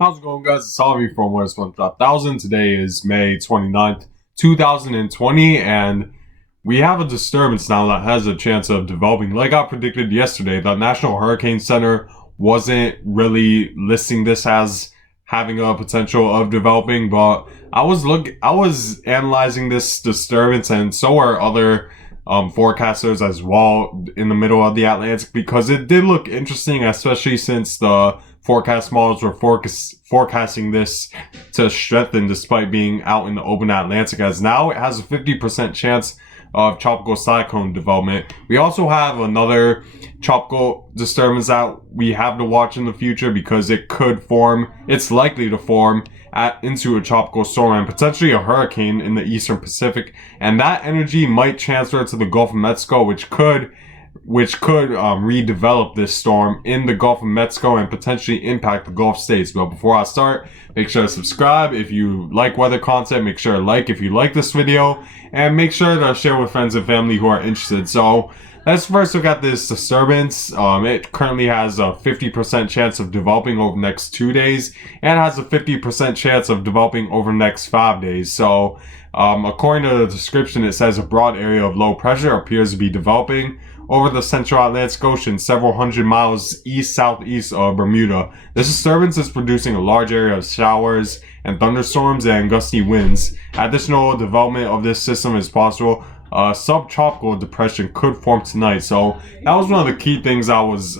How's it going, guys? It's Avi from West 1000. Today is May 29th, 2020, and we have a disturbance now that has a chance of developing. Like I predicted yesterday, the National Hurricane Center wasn't really listing this as having a potential of developing, but I was analyzing this disturbance, and so are other forecasters as well in the middle of the Atlantic, because it did look interesting, especially since the forecast models were forecasting this to strengthen despite being out in the open Atlantic, as now it has a 50% chance of tropical cyclone development. We also have another tropical disturbance that we have to watch in the future because it's likely to form into a tropical storm and potentially a hurricane in the eastern Pacific, and that energy might transfer to the Gulf of Mexico, which could redevelop this storm in the Gulf of Mexico and potentially impact the Gulf states. But before I start, make sure to subscribe if you like weather content. Make sure to like if you like this video, and make sure to share with friends and family who are interested. So let's first look at this disturbance. It currently has a 50% chance of developing over the next 2 days, and has a 50% chance of developing over the next 5 days. So according to the description, it says a broad area of low pressure appears to be developing over the central Atlantic Ocean, several hundred miles east-southeast of Bermuda. This disturbance is producing a large area of showers and thunderstorms and gusty winds. Additional development of this system is possible. A subtropical depression could form tonight. So that was one of the key things I was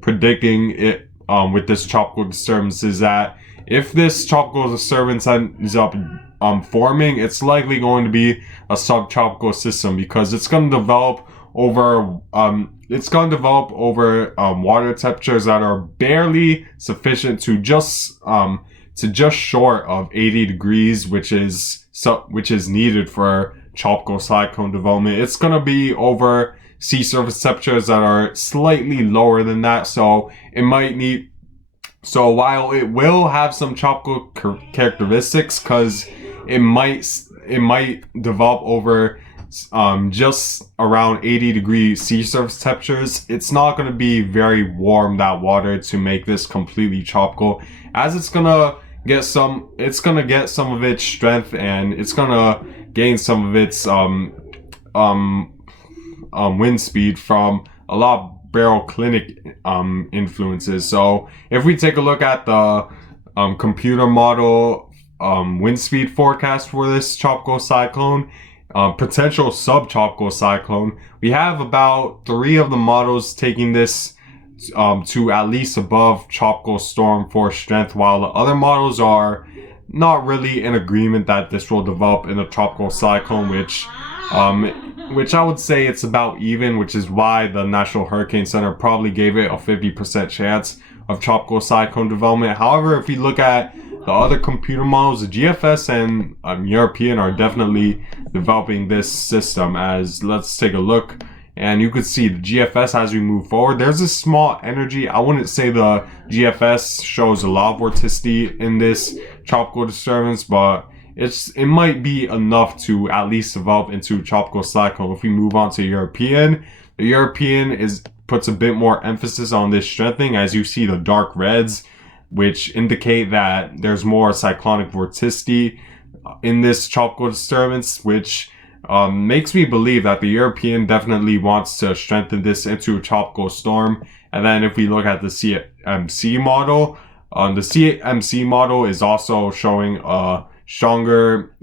predicting it with this tropical disturbance, is that if this tropical disturbance ends up forming, it's likely going to be a subtropical system, because it's going to develop over water temperatures that are barely sufficient to just short of 80 degrees, which is needed for tropical cyclone development. It's going to be over sea surface temperatures that are slightly lower than that, so while it will have some tropical characteristics, because it might develop over just around 80 degree sea surface temperatures, it's not going to be very warm, that water, to make this completely tropical, as it's going to get some of its strength, and it's going to gain some of its wind speed from a lot of baroclinic influences. So if we take a look at the computer model wind speed forecast for this tropical cyclone, potential subtropical cyclone, we have about 3 of the models taking this to at least above tropical storm force strength, while the other models are not really in agreement that this will develop in a tropical cyclone, which I would say it's about even, which is why the National Hurricane Center probably gave it a 50% chance of tropical cyclone development. However, if you look at the other computer models, the GFS and European are definitely developing this system. As let's take a look, and you could see the GFS as we move forward. There's a small energy. I wouldn't say the GFS shows a lot of vorticity in this tropical disturbance, but it might be enough to at least develop into a tropical cyclone. If we move on to European, the European puts a bit more emphasis on this strengthening, as you see the dark reds, which indicate that there's more cyclonic vorticity in this tropical disturbance, which makes me believe that the European definitely wants to strengthen this into a tropical storm. And then if we look at the CMC model, the CMC model is also showing a stronger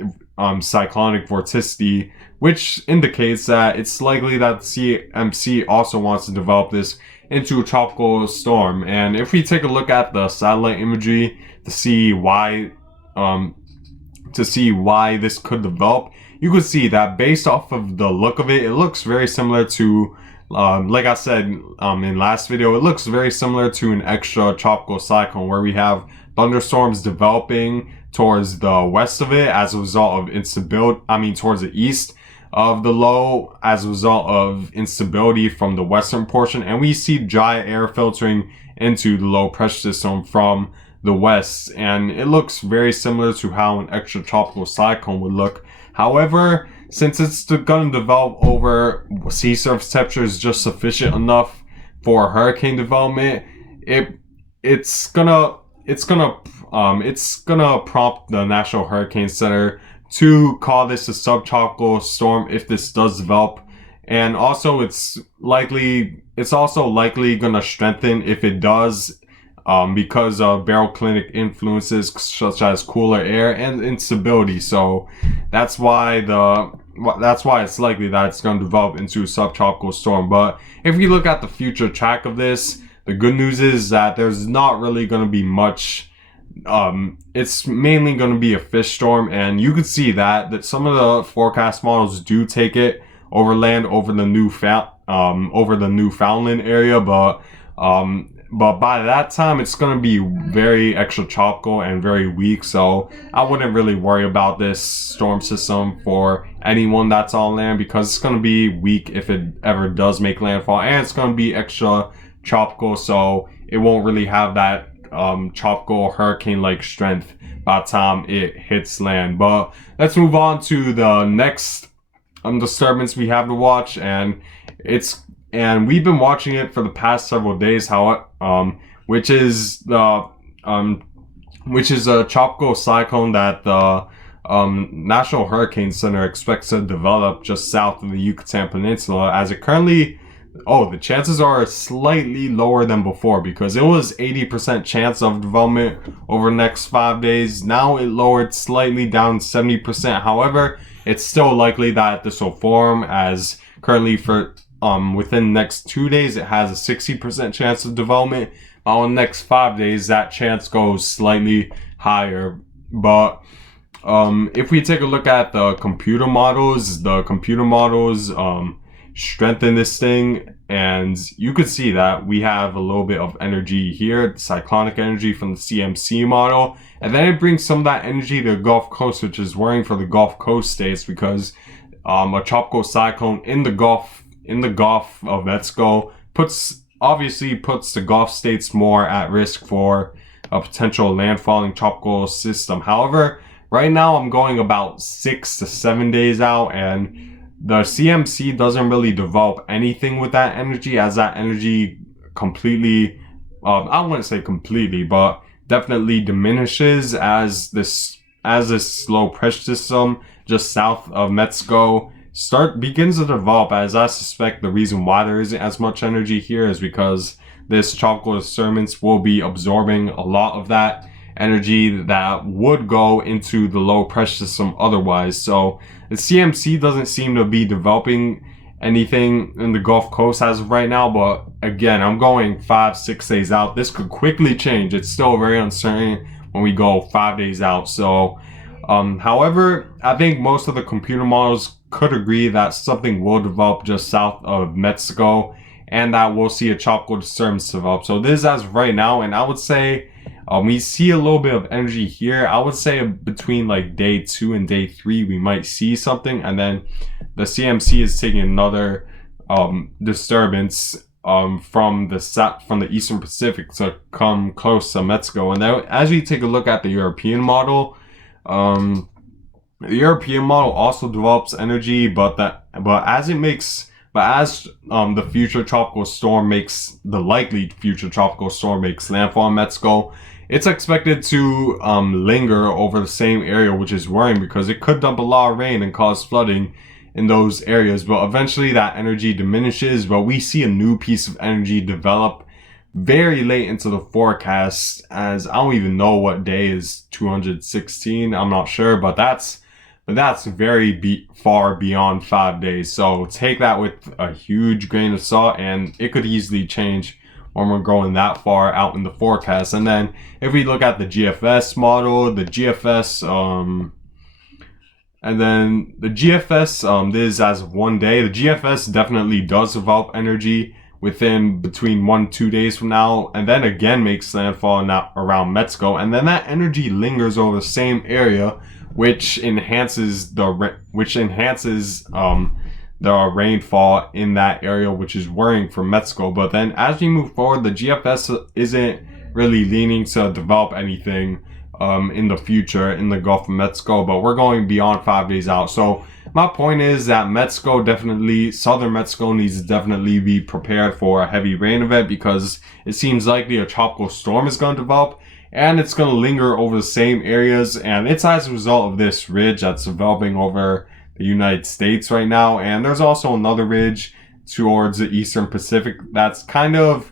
cyclonic vorticity, which indicates that it's likely that CMC also wants to develop this into a tropical storm. And if we take a look at the satellite imagery to see why this could develop, you could see that based off of the look of it, it looks very similar to, like I said in last video, it looks very similar to an extra tropical cyclone, where we have thunderstorms developing towards the west of it as a result of instability, towards the east of the low as a result of instability from the western portion, and we see dry air filtering into the low pressure system from the west, and it looks very similar to how an extra tropical cyclone would look. However, since it's going to develop over sea surface temperatures just sufficient enough for hurricane development, it's gonna it's gonna prompt the National Hurricane Center to call this a subtropical storm if this does develop. And also it's also likely gonna strengthen if it does, because of baroclinic influences such as cooler air and instability. So that's why it's likely that it's going to develop into a subtropical storm. But if we look at the future track of this, the good news is that there's not really going to be much. It's mainly going to be a fish storm, and you can see that some of the forecast models do take it overland over the Newfoundland area, but by that time it's going to be very extratropical and very weak, so I wouldn't really worry about this storm system for anyone that's on land, because it's going to be weak if it ever does make landfall, and it's going to be extra tropical, so it won't really have that tropical hurricane-like strength by the time it hits land. But let's move on to the next disturbance we have to watch, and we've been watching it for the past several days, which is a tropical cyclone that the National Hurricane Center expects to develop just south of the Yucatan Peninsula. As it currently, the chances are slightly lower than before, because it was 80% chance of development over the next 5 days. Now it lowered slightly down 70%. However, it's still likely that this will form, as currently for within the next 2 days it has a 60% chance of development. On the next 5 days that chance goes slightly higher. But if we take a look at the computer models, strengthen this thing, and you could see that we have a little bit of energy here, cyclonic energy from the CMC model, and then it brings some of that energy to the Gulf Coast, which is worrying for the Gulf Coast states, because a tropical cyclone in the Gulf of Mexico puts the Gulf states more at risk for a potential landfalling tropical system. However, right now I'm going about 6 to 7 days out, and the CMC doesn't really develop anything with that energy, as that energy completely, I wouldn't say completely, but definitely diminishes as this low pressure system just south of Mexico begins to develop. As I suspect the reason why there isn't as much energy here is because this tropical disturbance will be absorbing a lot of that energy that would go into the low pressure system otherwise. So the CMC doesn't seem to be developing anything in the Gulf Coast as of right now, but again, I'm going 5-6 days out. This could quickly change. It's still very uncertain when we go 5 days out. So however, I think most of the computer models could agree that something will develop just south of Mexico, and that we'll see a tropical disturbance develop. So this is as of right now, and I would say we see a little bit of energy here. I would say between like day 2 and day 3 we might see something, and then the CMC is taking another disturbance from the Eastern Pacific to come close to Mexico. And then as we take a look at the European model, the European model also develops energy, but as the likely future tropical storm makes landfall in Mexico, it's expected to linger over the same area, which is worrying because it could dump a lot of rain and cause flooding in those areas. But eventually that energy diminishes, but we see a new piece of energy develop very late into the forecast, as I don't even know what day is 216. I'm not sure, but that's very far beyond 5 days. So take that with a huge grain of salt, and it could easily change when we're going that far out in the forecast. And then if we look at the GFS model, this is as of 1 day. The GFS definitely does develop energy between 1-2 days from now, and then again makes landfall around Mexico, and then that energy lingers over the same area, which enhances the rainfall in that area, which is worrying for Mexico. But then as we move forward, the GFS isn't really leaning to develop anything in the future in the Gulf of Mexico, but we're going beyond 5 days out. So my point is that southern Mexico needs to definitely be prepared for a heavy rain event, because it seems likely a tropical storm is going to develop. and it's going to linger over the same areas, and it's as a result of this ridge that's developing over the United States right now. And there's also another ridge towards the Eastern Pacific that's kind of,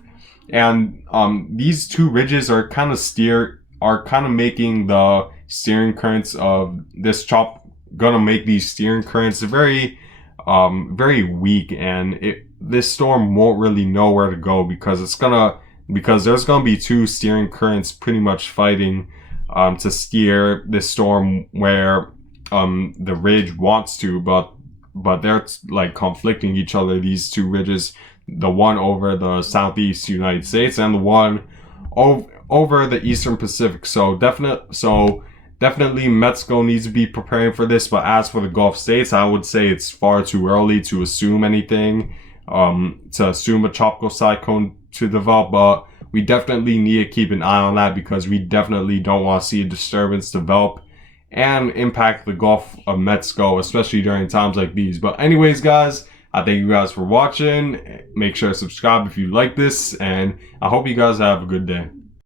and these two ridges are kind of making the steering currents of this chop, gonna make these steering currents very very weak, and this storm won't really know where to go because there's gonna be two steering currents pretty much fighting to steer this storm where the ridge wants to, but they're like conflicting each other, these two ridges, the one over the southeast United States and the one over the Eastern Pacific. So definitely Mexico needs to be preparing for this. But as for the Gulf states, I would say it's far too early to assume anything, to assume a tropical cyclone to develop. But we definitely need to keep an eye on that because we definitely don't want to see a disturbance develop and impact the Gulf of Mexico, especially during times like these. But anyways, guys, I thank you guys for watching. Make sure to subscribe if you like this, and I hope you guys have a good day.